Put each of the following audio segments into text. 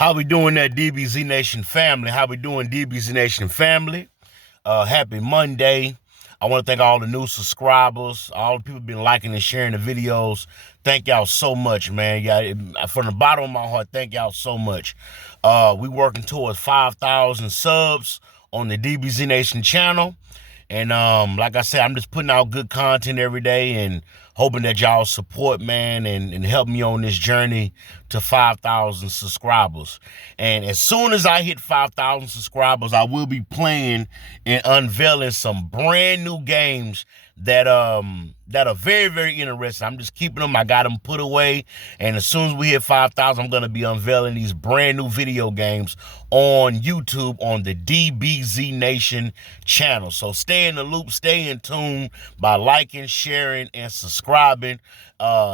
How we doing that, DBZ Nation family? How we doing, DBZ Nation family? Happy Monday. I want to thank all the new subscribers, all the people been liking and sharing the videos. Thank y'all so much, man. Yeah, from the bottom of my heart, thank y'all so much. We working towards 5,000 subs on the DBZ Nation channel. And like I said, I'm just putting out good content every day and hoping that y'all support, man, and help me on this journey to 5,000 subscribers. And as soon as I hit 5,000 subscribers, I will be playing and unveiling some brand new games that are very, very interesting. I'm just keeping them. I got them put away. And as soon as we hit 5,000, I'm going to be unveiling these brand new video games on YouTube on the DBZ Nation channel. So stay in the loop, stay in tune by liking, sharing, and subscribing.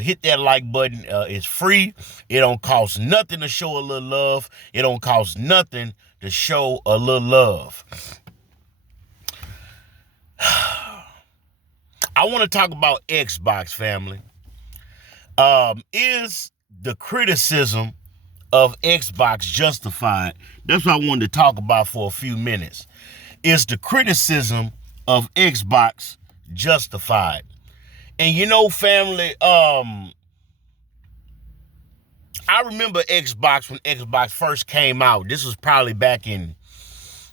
Hit that like button. It's free. It don't cost nothing to show a little love. It don't cost nothing to show a little love. I want to talk about Xbox, family. Is the criticism of Xbox justified? That's what I wanted to talk about for a few minutes. Is the criticism of Xbox justified? And you know, family, I remember Xbox when Xbox first came out. This was probably back in,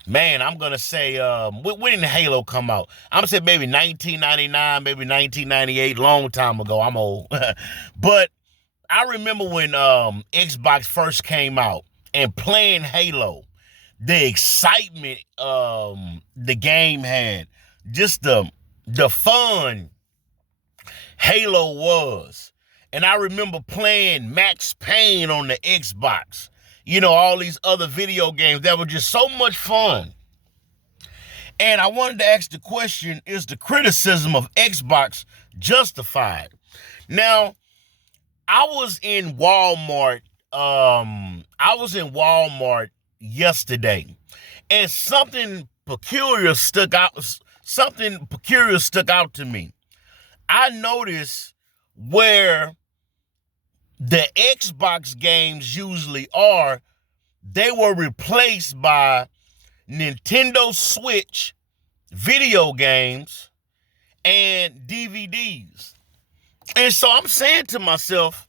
man, I'm going to say, when did Halo come out? I'm going to say maybe 1999, maybe 1998, long time ago. I'm old. But I remember when Xbox first came out and playing Halo, the excitement the game had, just the fun Halo was. And I remember playing Max Payne on the Xbox. You know, all these other video games that were just so much fun. And I wanted to ask the question, is the criticism of Xbox justified? Now, I was in Walmart. Yesterday, and something peculiar stuck out to me. I noticed where the Xbox games usually are, they were replaced by Nintendo Switch video games and DVDs. And so I'm saying to myself,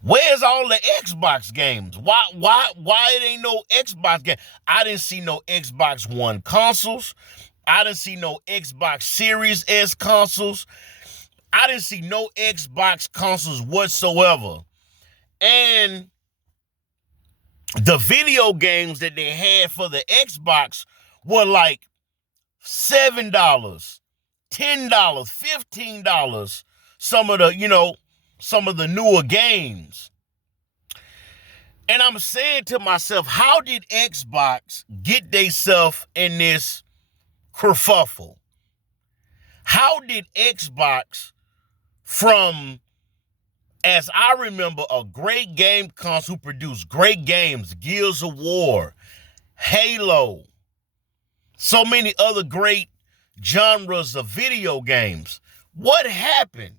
where's all the Xbox games? Why it ain't no Xbox game? I didn't see no Xbox One consoles. I didn't see no Xbox Series S consoles. I didn't see no Xbox consoles whatsoever. And the video games that they had for the Xbox were like $7, $10, $15. Some of the newer games. And I'm saying to myself, how did Xbox get themselves in this kerfuffle? How did Xbox, from, as I remember, a great game console who produced great games, Gears of War, Halo, so many other great genres of video games, what happened?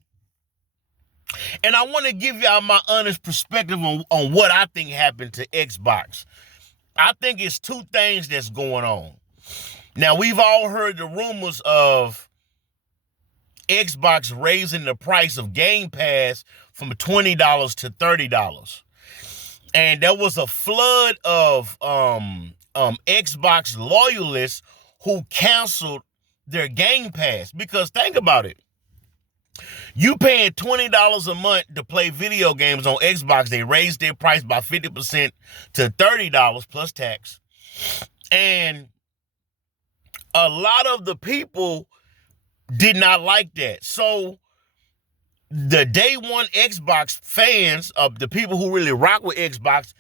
And I want to give y'all my honest perspective on what I think happened to Xbox. I think it's two things that's going on. Now, we've all heard the rumors of Xbox raising the price of Game Pass from $20 to $30. And there was a flood of Xbox loyalists who canceled their Game Pass. Because think about it. You paying $20 a month to play video games on Xbox. They raised their price by 50% to $30 plus tax. And a lot of the people did not like that. So the day one Xbox fans, of the people who really rock with Xbox,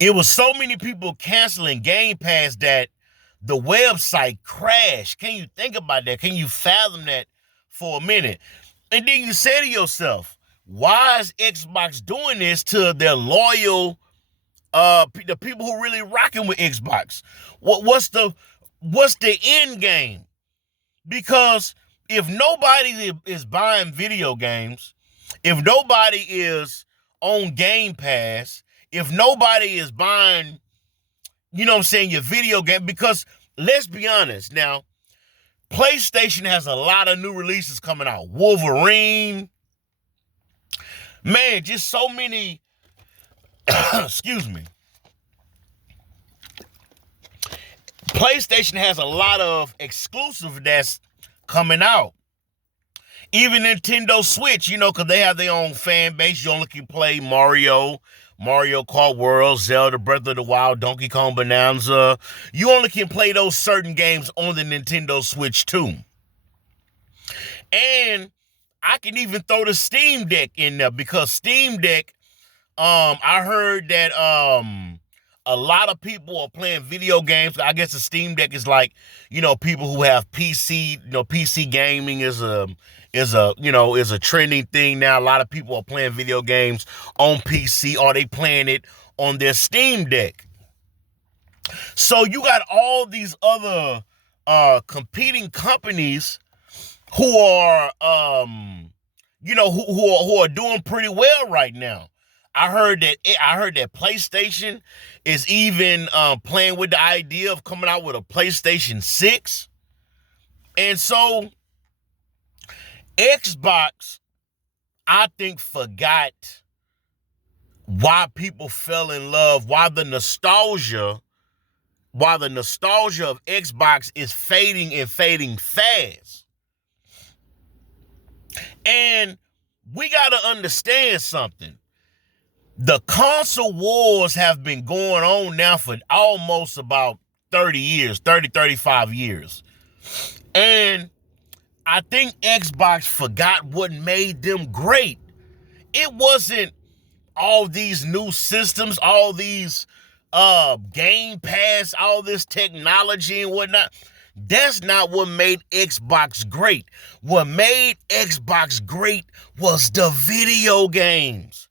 it was so many people canceling Game Pass that the website crashed. Can you think about that? Can you fathom that for a minute? And then you say to yourself, why is Xbox doing this to their loyal, the people who really rocking with Xbox? What's the end game? Because if nobody is buying video games, if nobody is on Game Pass if nobody is buying, you know what I'm saying, your video game? Because let's be honest now, PlayStation has a lot of new releases coming out. Wolverine. Man, just so many, excuse me. PlayStation has a lot of exclusive that's coming out. Even Nintendo Switch, you know, because they have their own fan base. You only can play Mario Kart World, Zelda, Breath of the Wild, Donkey Kong Bonanza. You only can play those certain games on the Nintendo Switch too. And I can even throw the Steam Deck in there because Steam Deck, I heard that a lot of people are playing video games. I guess the Steam Deck is like, you know, people who have PC, you know, PC gaming is a trending thing now. A lot of people are playing video games on PC or they playing it on their Steam Deck. So you got all these other competing companies who are who are doing pretty well right now. I heard that PlayStation is even playing with the idea of coming out with a PlayStation 6. And so Xbox, I think, forgot why people fell in love, why the nostalgia of Xbox is fading and fading fast. And we got to understand something. The console wars have been going on now for almost about 35 years. And I think Xbox forgot what made them great. It wasn't all these new systems, all these Game Pass, all this technology and whatnot. That's not what made Xbox great. What made Xbox great was the video games.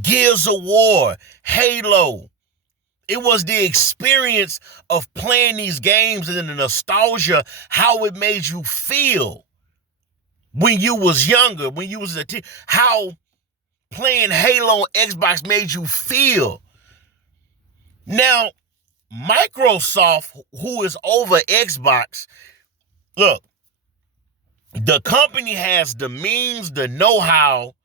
Gears of War, Halo. It was the experience of playing these games and the nostalgia, how it made you feel when you was younger, when you was a teen, how playing Halo on Xbox made you feel. Now, Microsoft, who is over Xbox, look, the company has the means, the know-how,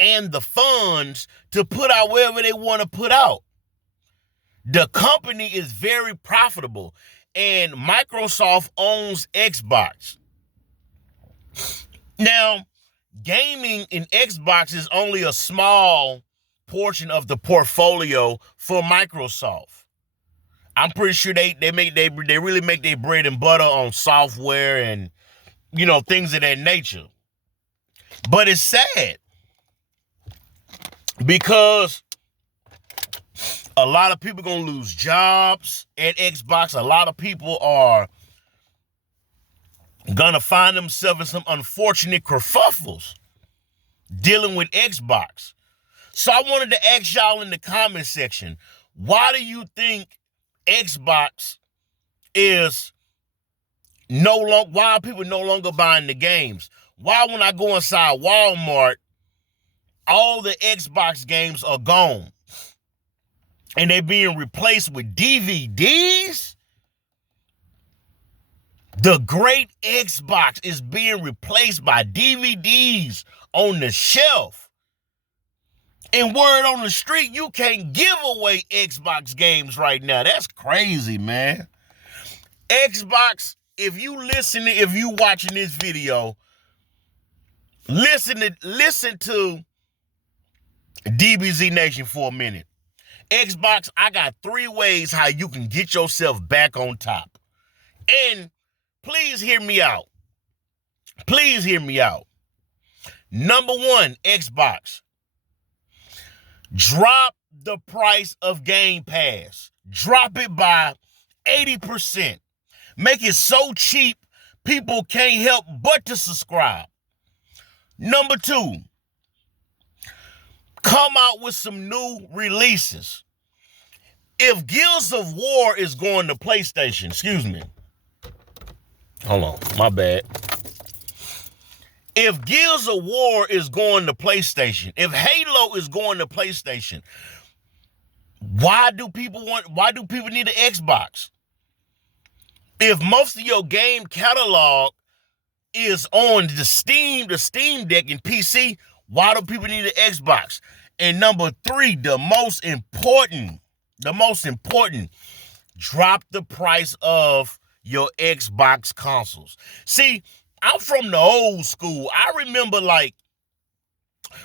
and the funds to put out wherever they want to put out. The company is very profitable, and Microsoft owns Xbox. Now, gaming in Xbox is only a small portion of the portfolio for Microsoft. I'm pretty sure they really make their bread and butter on software and, you know, things of that nature. But it's sad because a lot of people gonna lose jobs at Xbox. A lot of people are gonna find themselves in some unfortunate kerfuffles dealing with Xbox. So I wanted to ask y'all in the comment section, why do you think Xbox is why are people no longer buying the games? Why when I go inside Walmart, all the Xbox games are gone and they're being replaced with DVDs? The great Xbox is being replaced by DVDs on the shelf. And word on the street, you can't give away Xbox games right now. That's crazy, man. Xbox, if you watching this video, listen to DBZ Nation for a minute. Xbox, I got 3 ways how you can get yourself back on top. And please hear me out. Please hear me out. Number 1, Xbox. Drop the price of Game Pass. Drop it by 80%. Make it so cheap, people can't help but to subscribe. Number 2, come out with some new releases. If Gears of War is going to PlayStation, excuse me. Hold on, my bad. If Gears of War is going to PlayStation, if Halo is going to PlayStation, why do people need an Xbox? If most of your game catalog is on the Steam Deck and PC, why do people need an Xbox? And number 3, the most important, drop the price of your Xbox consoles. See, I'm from the old school. I remember like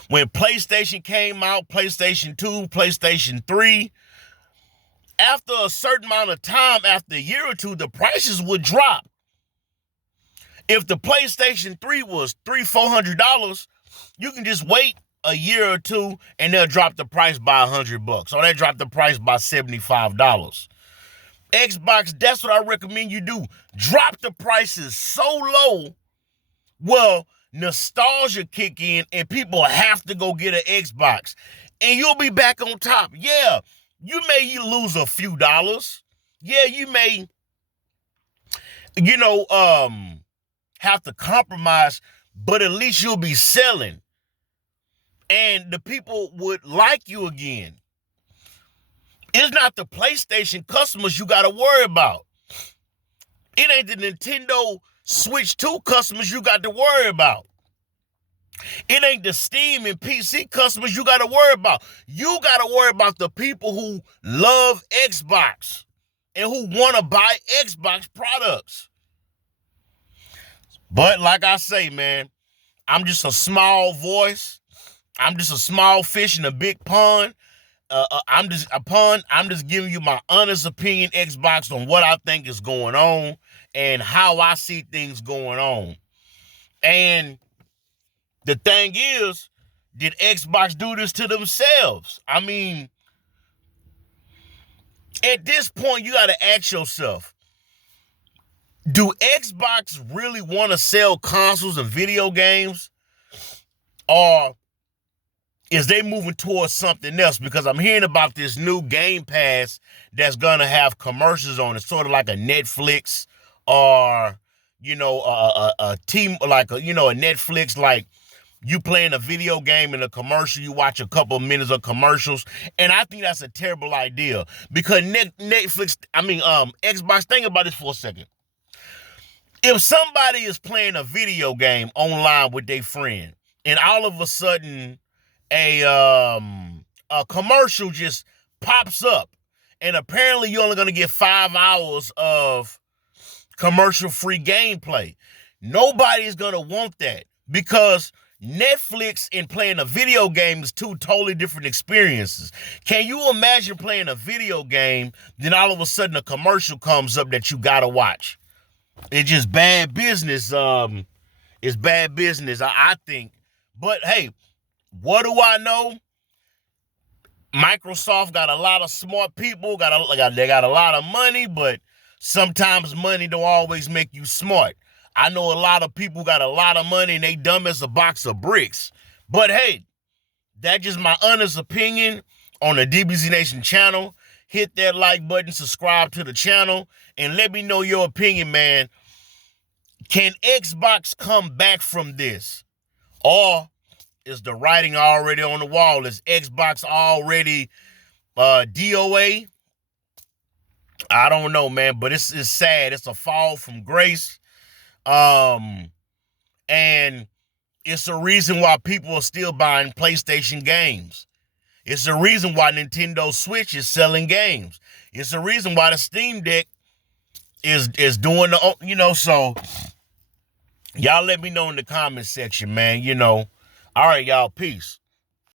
when PlayStation came out, PlayStation 2, PlayStation 3, after a certain amount of time, after a year or two, the prices would drop. If the PlayStation 3 was $300-$400, you can just wait a year or two and they'll drop the price by $100, or they drop the price by $75. Xbox, that's what I recommend you do. Drop the prices so low, well, nostalgia kick in and people have to go get an Xbox. And you'll be back on top. Yeah, you may lose a few dollars. Yeah, you may, have to compromise, but at least you'll be selling. And the people would like you again. It's not the PlayStation customers you got to worry about. It ain't the Nintendo Switch 2 customers you got to worry about. It ain't the Steam and PC customers you got to worry about. You got to worry about the people who love Xbox and who want to buy Xbox products. But like I say, man, I'm just a small voice. I'm just a small fish in a big pond. I'm just giving you my honest opinion, Xbox, on what I think is going on and how I see things going on. And the thing is, did Xbox do this to themselves? I mean, at this point, you got to ask yourself, do Xbox really want to sell consoles and video games? Or is they moving towards something else? Because I'm hearing about this new Game Pass that's going to have commercials on it, sort of like a Netflix or, a team, like, a Netflix, like you playing a video game in a commercial, you watch a couple of minutes of commercials. And I think that's a terrible idea because Xbox, think about this for a second. If somebody is playing a video game online with their friend and all of a sudden a commercial just pops up and apparently you're only going to get 5 hours of commercial-free gameplay, nobody's going to want that because Netflix and playing a video game is two totally different experiences. Can you imagine playing a video game, then all of a sudden a commercial comes up that you got to watch? It's just bad business. It's bad business, I think. But hey, what do I know? Microsoft got a lot of smart people. They got a lot of money, but sometimes money don't always make you smart. I know a lot of people got a lot of money and they dumb as a box of bricks. But hey, that's just my honest opinion on the DBZ Nation channel. Hit that like button, subscribe to the channel, and let me know your opinion, man. Can Xbox come back from this? Or is the writing already on the wall? Is Xbox already DOA? I don't know, man, but it's sad. It's a fall from grace. And it's a reason why people are still buying PlayStation games. It's the reason why Nintendo Switch is selling games. It's the reason why the Steam Deck is doing so y'all let me know in the comment section, man. All right, y'all, peace.